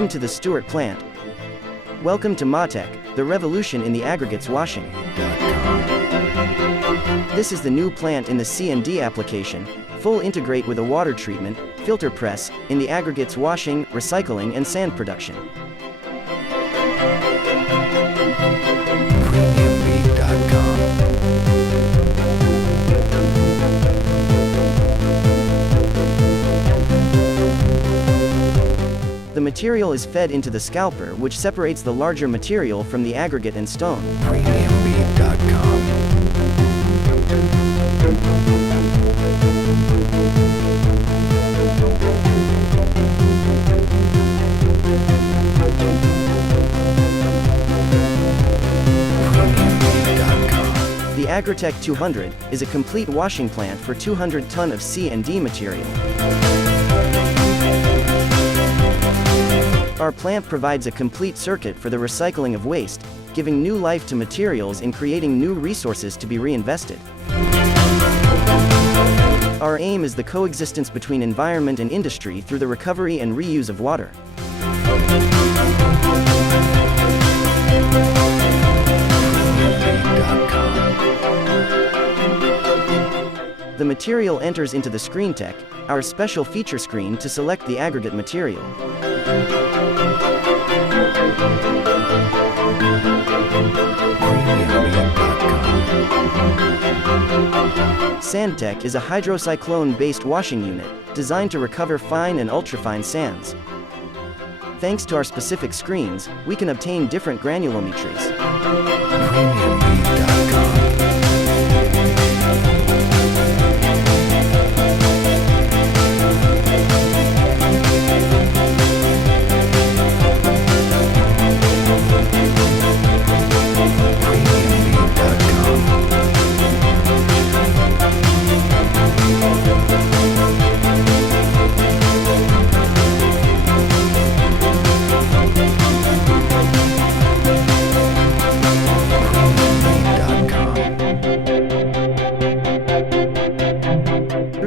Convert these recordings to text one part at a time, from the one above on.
Welcome to the Stuart plant. Welcome to Matec, the revolution in the aggregates washing. This is the new plant in the C&D application, full integrate with a water treatment, filter press, in the aggregates washing, recycling and sand production. The material is fed into the scalper, which separates the larger material from the aggregate and stone. The Agritech 200 is a complete washing plant for 200 ton of C&D material. Our plant provides a complete circuit for the recycling of waste, giving new life to materials and creating new resources to be reinvested. Our aim is the coexistence between environment and industry through the recovery and reuse of water. The material enters into the ScreenTech, our special feature screen to select the aggregate material. Sandtec is a hydrocyclone-based washing unit, designed to recover fine and ultrafine sands. Thanks to our specific screens, we can obtain different granulometries.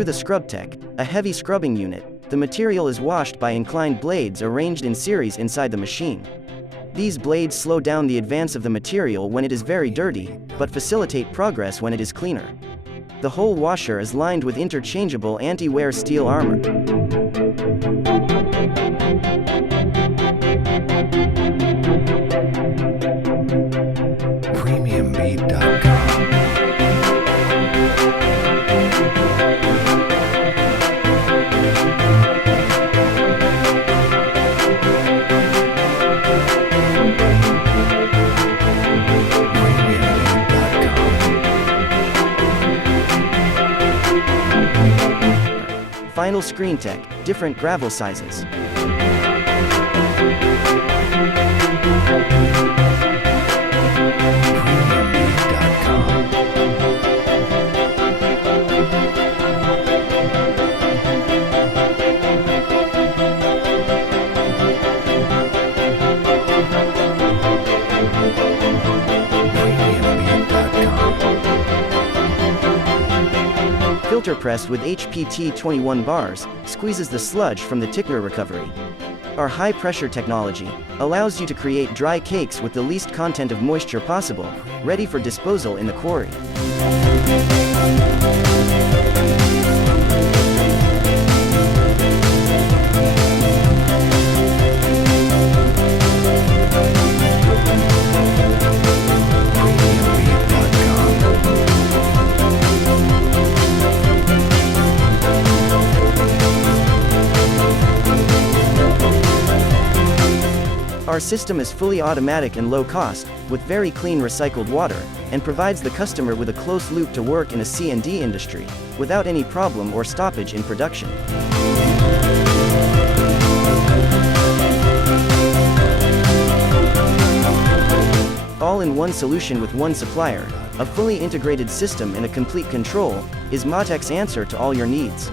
Through the ScrubTech, a heavy scrubbing unit, the material is washed by inclined blades arranged in series inside the machine. These blades slow down the advance of the material when it is very dirty, but facilitate progress when it is cleaner. The whole washer is lined with interchangeable anti-wear steel armor. Final ScreenTech, different gravel sizes. Filter press with HPT 21 bars, squeezes the sludge from the thickener recovery. Our high-pressure technology allows you to create dry cakes with the least content of moisture possible, ready for disposal in the quarry. Our system is fully automatic and low cost, with very clean recycled water, and provides the customer with a close loop to work in a C&D industry, without any problem or stoppage in production. All-in-one solution with one supplier, a fully integrated system and a complete control, is Matec's answer to all your needs.